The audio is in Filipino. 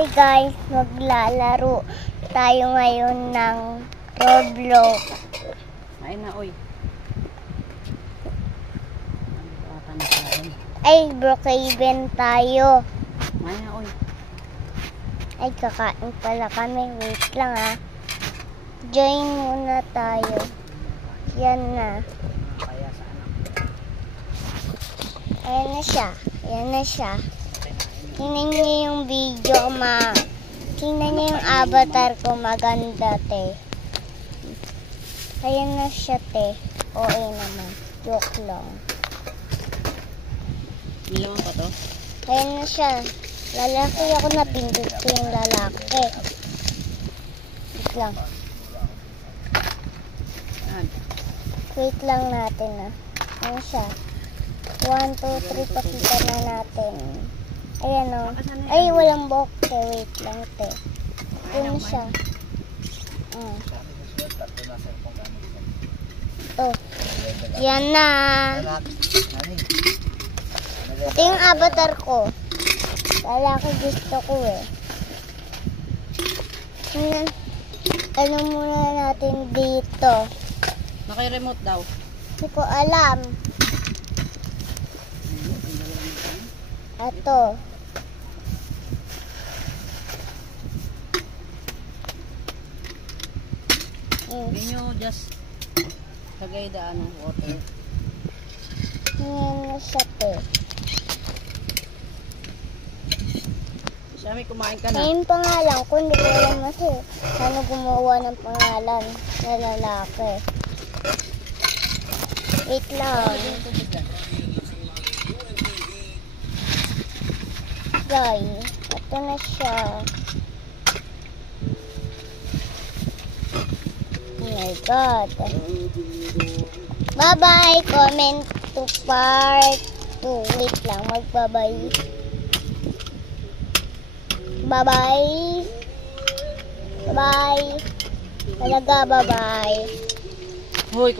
Hi guys, maglalaro tayo ngayon ng Roblox. Ay na, oy. Ay, Brookhaven tayo. Ay na, oy. Ay, kakain pala kami. Wait lang ah. Join muna tayo. Yan na. Ayan na siya. Ayan na siya. Tingnan niyo yung video, tingnan niyo yung avatar ko, maganda, te. Ayan na siya, te. OA naman. Joke lang. Nilaman pa to? Ayan na siya. Lalaki ako, napindot ko yung lalaki. Wait lang. Wait lang natin ah. Ayan siya. 1, 2, 3, pakita na natin. Ayan o. Ay, walang buhok. Wait lang, te. Ito na siya. Ito. Yan na. Ito yung avatar ko. Lalaki gusto ko eh. Ano muna natin dito? Naka-remote daw. Hindi ko alam. Ito. Can you just lagay daan ng water? Ngayon na siya, te. Siyami, kumain ka na. Ngayon pangalan ko, hindi ko alam kasi ano gumawa ng pangalan na lalaki. Wait lang. Guys, ito na siya. Oh my God. Bye-bye. Comment to part 2. Wait lang, magbabay. Bye-bye. Bye-bye. Talaga, bye-bye. Hoy,